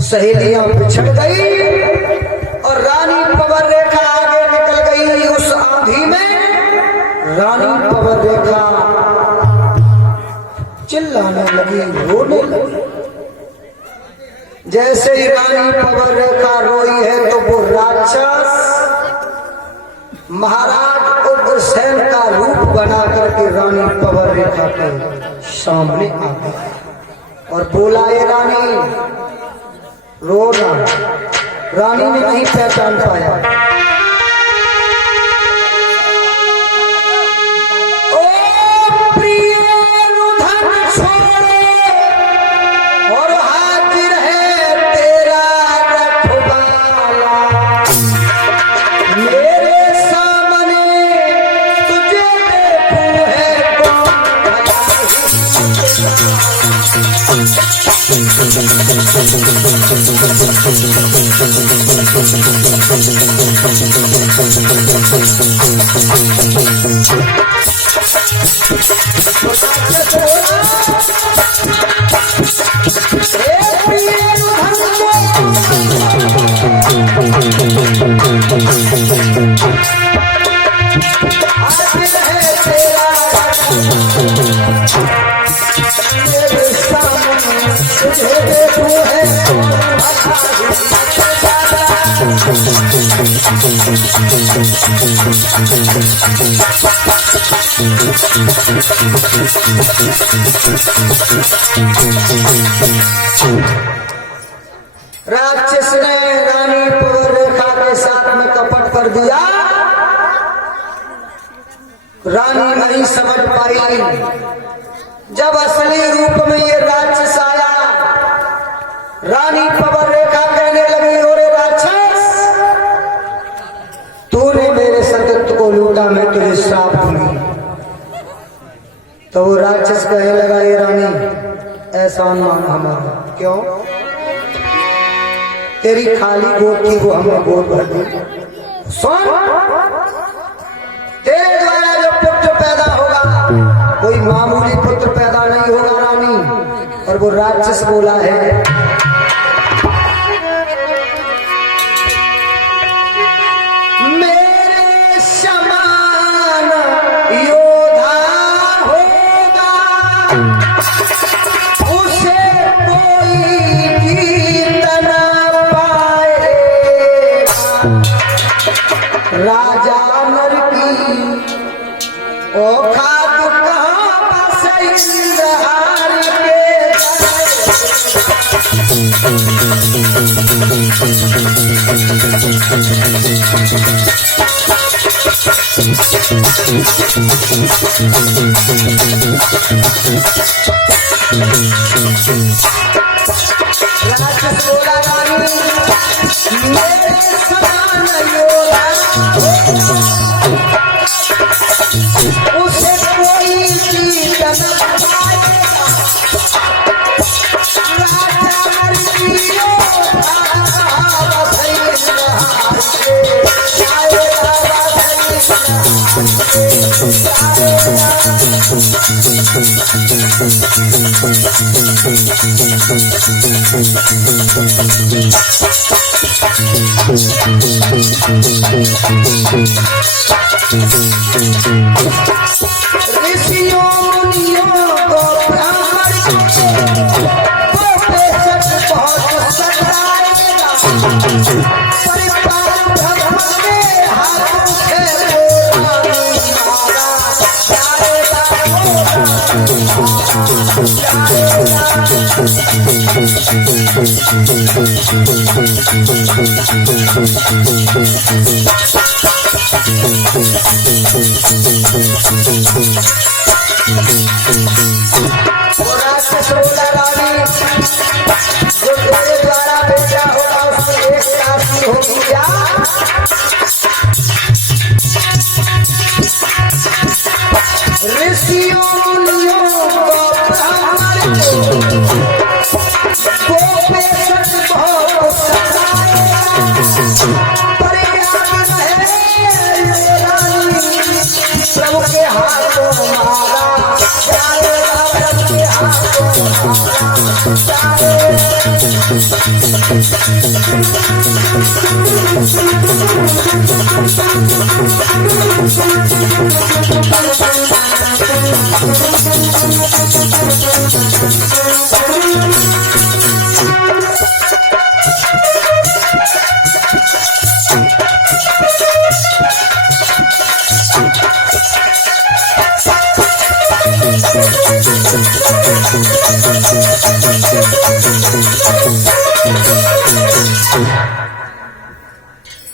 सहेलियां बिछड़ गई और रानी पवन रेखा आगे निकल गई। उस आंधी में रानी पवन रेखा चिल्लाने लगी, रोने लगी। जैसे ही रानी पवन रेखा रोई है तो वो राक्षस महाराज उग्रसेन का रूप बना करके रानी पवन रेखा के सामने आ गया और बोला, ये रानी रो ना। रानी ने नहीं पहचान पाया। ओ प्रिय रुधन छोड़े और हाजिर है तेरा रखवाला, मेरे सामने तुझे देखूं है कौन भला राक्षस ने रानी पवन रेखा के साथ में कपट कर दिया। रानी नहीं समझ पाई। जब असली रूप में ये राक्षस आया, रानी पवन रेखा कहने लगी, ओरे राक्षस, तूने मेरे सतीत्व को लूटा, मैं तुझे श्राप दूंगी। तो वो राक्षस कहने लगा, ये रानी एहसान मान हमारा। क्यों? तेरी खाली गोद की वो हमें गोद भर दी। सुन, तेरे द्वारा जो पुत्र पैदा होगा कोई मामूली पुत्र पैदा नहीं होगा रानी। और वो राक्षस बोला है, मेरे समान योद्धा होगा, उसे कोई जीत न पाएगा। राजा नर की औकात कहाँ बस इंद्रहार के राक्षस बोला, रानी मेरे समान योद्धा उसे कोई जीत न पाएगा। राजा नर की योद्धा बस इंद्रहार के ऋषियों मुनियों को ब्राह्मण को बेशक बहुत सताएगा। परिपाल ब्रह्म के हाथों से राक्षस बोला, रानी जो तेरे द्वारा बेटा होगा उसमें एक राशि होगी क्या? ऋषियों मुनियों को ब्राह्मण को बेशक बहुत सताएगा। पर्याप्त है प्रभु के हाथों मारा, प्रभु के हाथों मारा।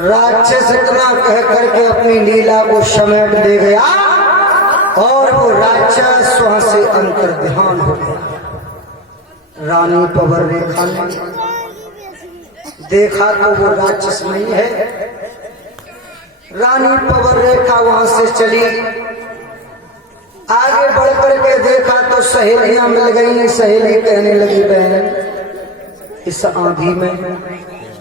राक्षस इतना कह करके अपनी लीला को समेट दे गया और वो राक्षस वहां से अंतर ध्यान हो गया। रानी पवर रेखा ने देखा तो वो राक्षस नहीं है। रानी पवर रेखा वहां से चली, आगे बढ़ करके देखा तो सहेलियां मिल गई। सहेली कहने लगी, बहन इस आंधी में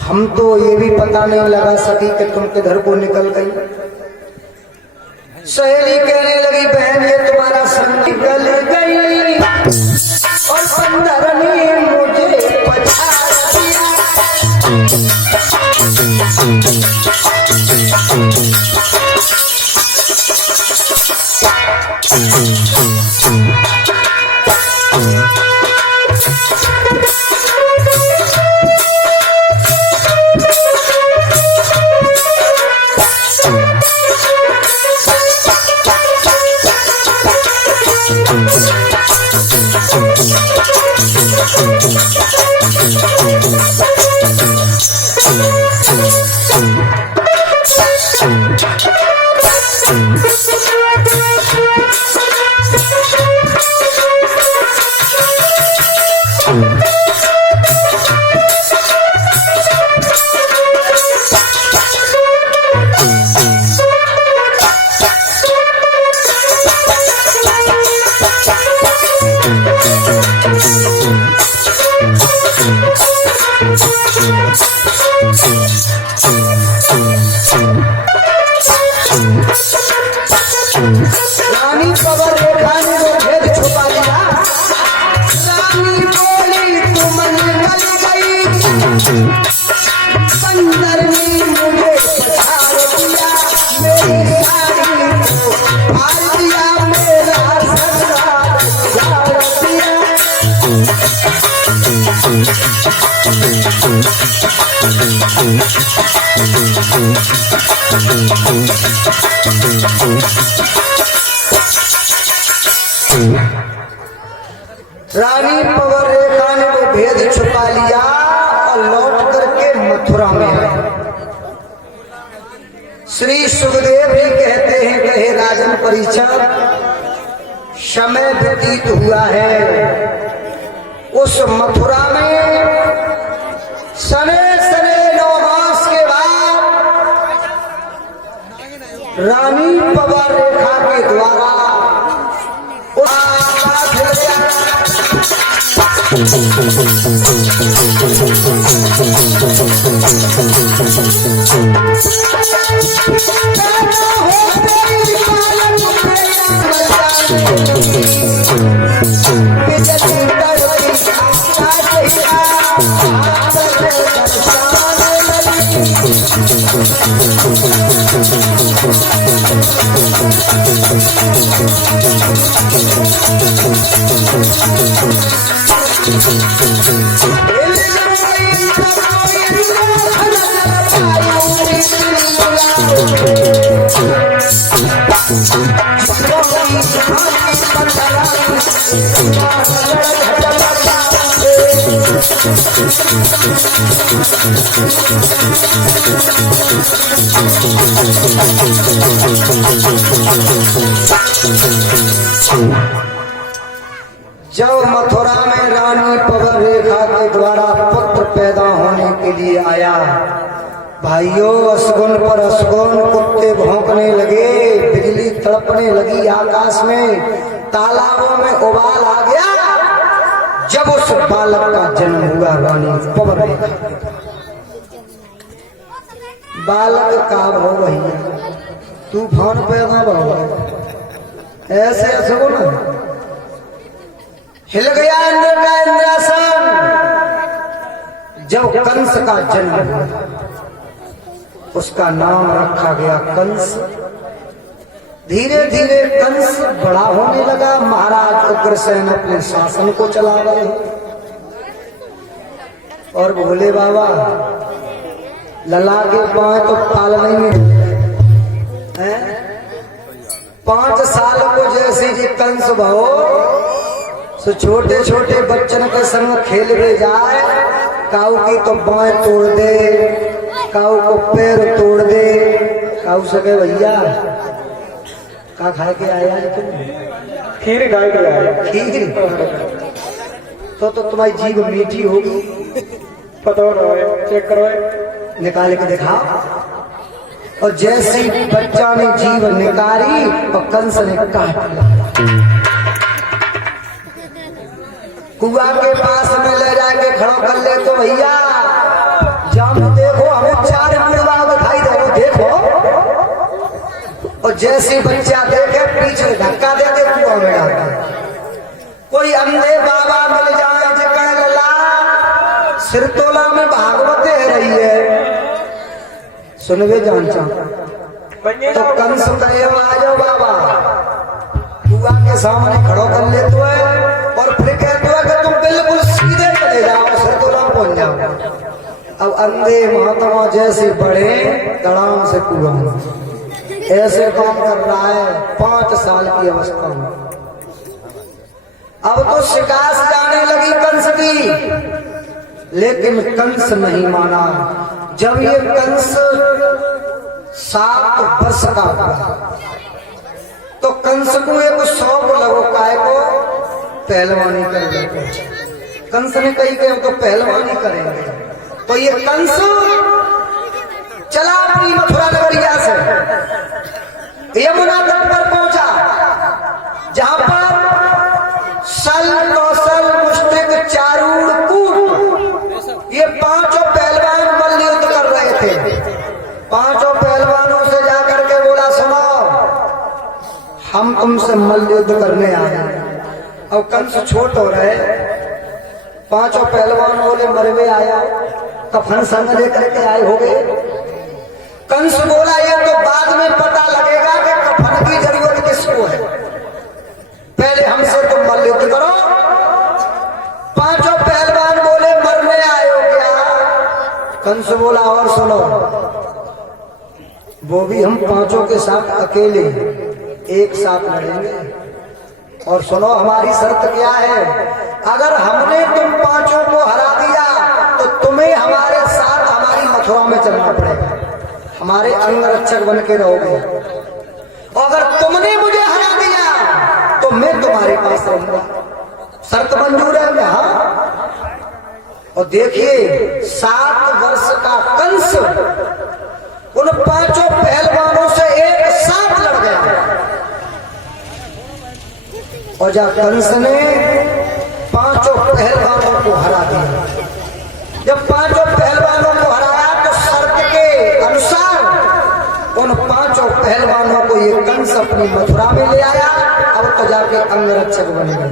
हम तो ये भी पता नहीं लगा सकी कि तुम किधर को निकल गई। सहेली कहने लगी, बहन ये तुम्हारा संग निकल गई और बंदर ने मुझे पछाड़ दिया। रानी पवर रेखा ने वो भेद छुपा लिया। रानी बोली तुम निकल गई, बंदर ने मुझे पछाड़ दिया। मेरी साड़ी को फाड़ दिया, मेरा ससुराल उजाड़ दिया। रानी पवर रेखा ने वो भेद छुपा लिया और लौट करके मथुरा में आई। श्री सुखदेव जी कहते हैं, कहे राजन परीक्षक समय व्यतीत हुआ है उस मथुरा में सने 9 मास के बाद रानी पवर रेखा के द्वारा जब मथुरा में रानी पवर रेखा के द्वारा पुत्र पैदा होने के लिए आया, भाइयों असगुन पर असगुन कुत्ते भौंकने लगे, बिजली तड़पने लगी आकाश में, तालाबों में उबाल आ गया। जब उस बालक का जन्म हुआ रानी पवर रेखा, बालक का हो भैया तूफान पैदा हो ऐसे असगुन हिल गया इंद्र का इंद्रासन, जब कंस का जन्म हुआ उसका नाम रखा गया कंस। धीरे धीरे कंस बड़ा होने लगा। महाराज उग्रसेन अपने शासन को चला रहे और भोले बाबा लला के पाए तो पालने में हैं। 5 साल को जैसे जी कंस भाओ तो छोटे छोटे बच्चन के संग खेल में जाए, काऊ की तो बाएं तोड़ दे, काऊ को पैर तोड़ दे। काऊ सके भैया का खाए के आया तुम? खीर खाए के आया। खीर तो तुम्हारी जीभ मीठी होगी। पता हो चेक करो, निकाल के दिखाओ। और जैसी बच्चा ने जीभ निकाली और कंस ने काट लिया। कुआं के पास में ले जाके खड़ा कर ले तो भैया जाम देखो हमें 4 मुड़वा दिखाई दे, देखो। और जैसे बच्चा देखे पीछे धक्का दे के कुआं में डाल दे। कोई अंधे बाबा मिल जाए जगह लला सिरतोला में भागवत रही है, सुनवे जान तो कंस कहे आ जाओ बाबा, कुआं के सामने खड़ो कर ले तो है और फिर कहते हो कि तुम बिल्कुल सीधे चले जाओ, सिरतोला पहुंच जाओ। अब अंधे महात्मा जैसे बड़े तड़ाम से कुआं ऐसे काम कर रहा है 5 साल की अवस्था में। अब तो शिकायत जाने लगी कंस की, लेकिन कंस नहीं माना। जब ये कंस 7 वर्ष का हुआ तो कंस को एक शौक लगो काय को पहलवानी करेंगे। कंस ने कही कि हम तो पहलवानी करेंगे। तो ये कंस चला अपनी मथुरा नगरिया से यमुना तट पर पहुंचा, जहां पर सल कौशल मुष्टिक चारूण कूट ये 5 पहलवान मल्ल युद्ध कर रहे थे। 5 पहलवानों से जाकर के बोला सुनो हम तुमसे मल्ल युद्ध करने आए। अब कंस छोट हो रहे, 5 पहलवान बोले मरवे आया, कफन संग लेकर के आए हो गए। कंस बोला ये तो बाद में पता लगेगा कि कफन की जरूरत किसको है, पहले हमसे तुम मल्ल युद्ध करो। 5 पहलवान बोले मरने आए हो क्या? कंस बोला और सुनो, वो भी हम 5 के साथ अकेले एक साथ लड़ेंगे। और सुनो हमारी शर्त क्या है, अगर हमने तुम 5 को हरा दिया तो तुम्हें हमारे साथ हमारी मथुरा में चलना पड़ेगा, हमारे अंग रक्षक बन के रहोगे। और अगर तुमने मुझे हरा दिया तो मैं तुम्हारे पास रहूंगा। शर्त मंजूर है? हाँ। और देखिए 7 वर्ष का कंस उन 5 पहलवानों से एक साथ लड़ गया। और जब कंस ने 5 पहलवानों को हरा दिया, जब 5 पहलवानों को हराया तो शर्त के अनुसार उन 5 पहलवानों को ये कंस अपनी मथुरा में ले आया। अब तो जाके अंग रक्षक बन गए।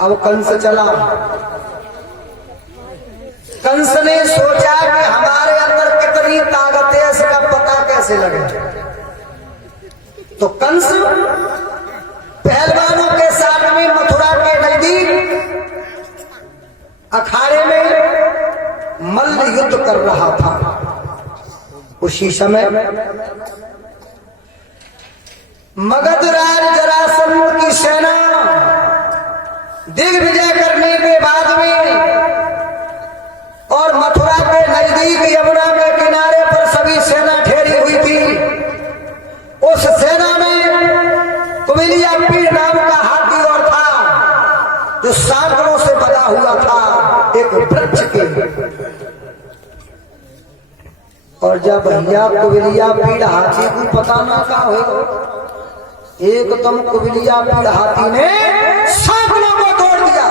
अब कंस चला, कंस ने सोचा कि हमारे अंदर कितनी ताकत है इसका पता कैसे लगे। तो कंस पहलवानों के साथ में मथुरा के नजदीक अखाड़े में मल्ल युद्ध कर रहा था। उसी समय मगध राज जरासंध की सेना दिग्विजय करने के बाद में और मथुरा के नजदीक यमुना के किनारे पर सभी सेना ठहरी हुई थी। उस सेना में कुबिलिया पीर नाम का हाथी और था जो सांकड़ों से बना हुआ था एक वृक्ष के। और जब भैया कुबिलिया पीड़ हाथी को पता ना का हो, एकदम कुबिलिया पीड़ हाथी ने सांकड़ों को तोड़ दिया।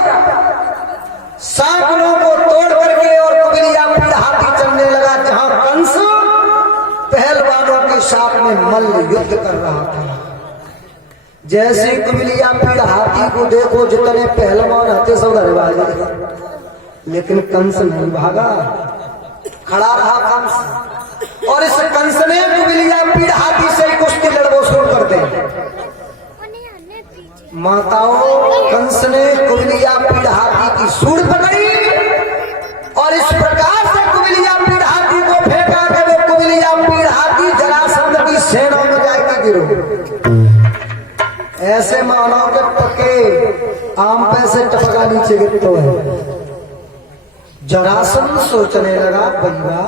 सांकड़ों को तोड़ करके और कुबिलिया पीड़ हाथी चलने लगा जहां कंस पहलवानों के साथ में मल्ल युद्ध कर रहा था। जैसे कुबिलिया पीड़ हाथी को देखो जितने पहलवान आते सब दरबाजे, लेकिन कंस नहीं भागा, खड़ा रहा कंस। और इस कंस ने कुबिलिया पीड़ हाथी से कुश्ती लड़बो शुरू कर दे। माताओं, कंस ने कुबिलिया पीड़ हाथी की सूंड पकड़ी और इस प्रकार से कुबिलिया पीड़ हाथी को फेंका कि वो कुबिलिया पीड़ हाथी जरासंध की सेना में जाकर गिरो। ऐसे मानो के पके आम पे से टपका नीचे गिरते है। जरासंध सोचने लगा, भैया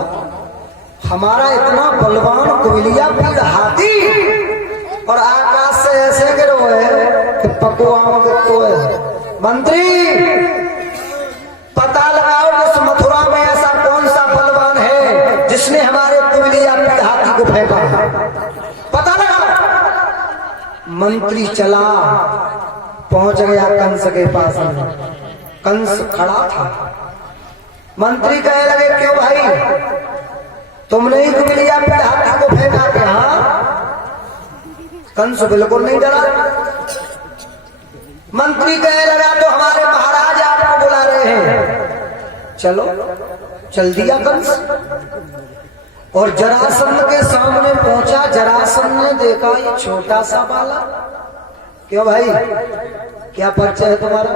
हमारा इतना बलवान कुबिलिया पीड़ हाथी और आकाश से ऐसे गिरो है कि पको आम गिरतो है। मंत्री पता लगाओ उस मथुरा में ऐसा कौन सा बलवान है जिसने हमारे कुबिलिया पीड़ हाथी को फेंका है, पता लगा। मंत्री चला, पहुंच गया कंस के पास में। कंस खड़ा था। मंत्री कहने लगे, क्यों भाई तुमने ही कुबिलिया पीड़ हाथी को फेंका? क्या? कंस बिल्कुल नहीं डरा। मंत्री कहने लगा, तो हमारे महाराज आपको बुला रहे हैं। चलो, चल दिया कंस और जरासंध के सामने पहुंचा। जरासंध ने देखा ये छोटा सा बाला। क्यों भाई, क्या परिचय है तुम्हारा?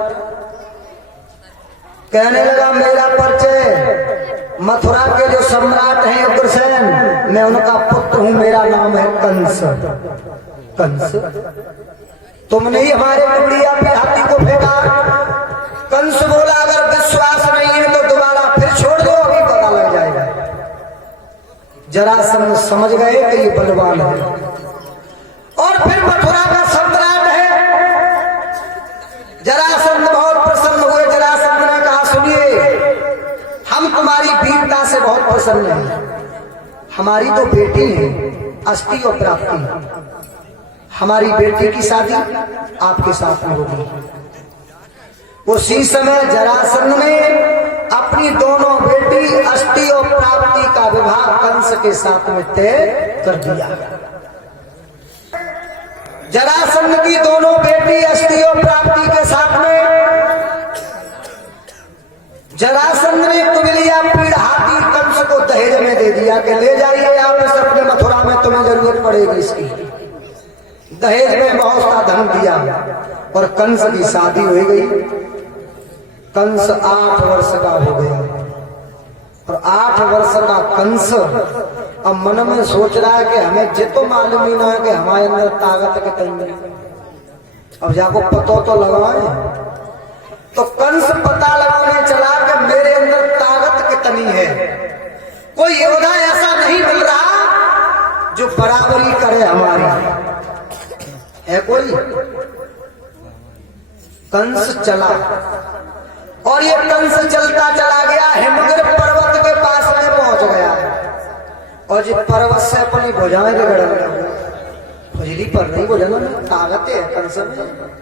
कहने लगा, मेरा परिचय मथुरा के जो सम्राट हैं उग्रसेन, मैं उनका पुत्र हूं, मेरा नाम है कंस। कंस, तुमने ही हमारे कुबिलिया पीड़ हाथी को फेंका? कंस बोला, अगर विश्वास नहीं है तो दोबारा फिर छोड़ दो, अभी पता लग जाएगा। जरासंध समझ गए कि ये बलवान है और फिर मथुरा का सम्राट है। जरासंध बहुत प्रसन्न हुए। जरासंध ने कहा, सुनिए, हम तुम्हारी वीरता से बहुत प्रसन्न हैं। हमारी तो बेटी है अष्टि और प्राप्ति, हमारी बेटी की शादी आपके साथ में होगी। उसी समय जरासंध ने अपनी दोनों बेटी अष्टि और प्राप्ति का विवाह कंस के साथ में तय कर दिया। जरासंध की दोनों बेटी अष्टि और प्राप्ति के साथ में जरासंध ने कुबिलिया पीड़ हाथी कंस को दहेज में दे दिया कि ले जाइए आप इस अपने मथुरा में, तुम्हें जरूरत पड़ेगी इसकी। दहेज में बहुत सा धन दिया और कंस की शादी हो गई। कंस 8 वर्ष का हो गया और 8 वर्ष का कंस अब मन में सोच रहा है कि हमें जितो मालूम ही ना है कि हमारे अंदर ताकत कितनी। अब जाको पतो तो लगाए। तो कंस पता लगाने चला कि मेरे अंदर ताकत कितनी है। कोई योद्धा ऐसा नहीं मिल रहा जो बराबरी करे हमारी, है कोई? कंस चला और ये कंस चलता चला गया, हिमगिर पर्वत के पास में पहुंच गया और जो पर्वत से अपनी भुजाएं रगड़, खुजली पर नहीं, भुजन में ताकत है कंस में।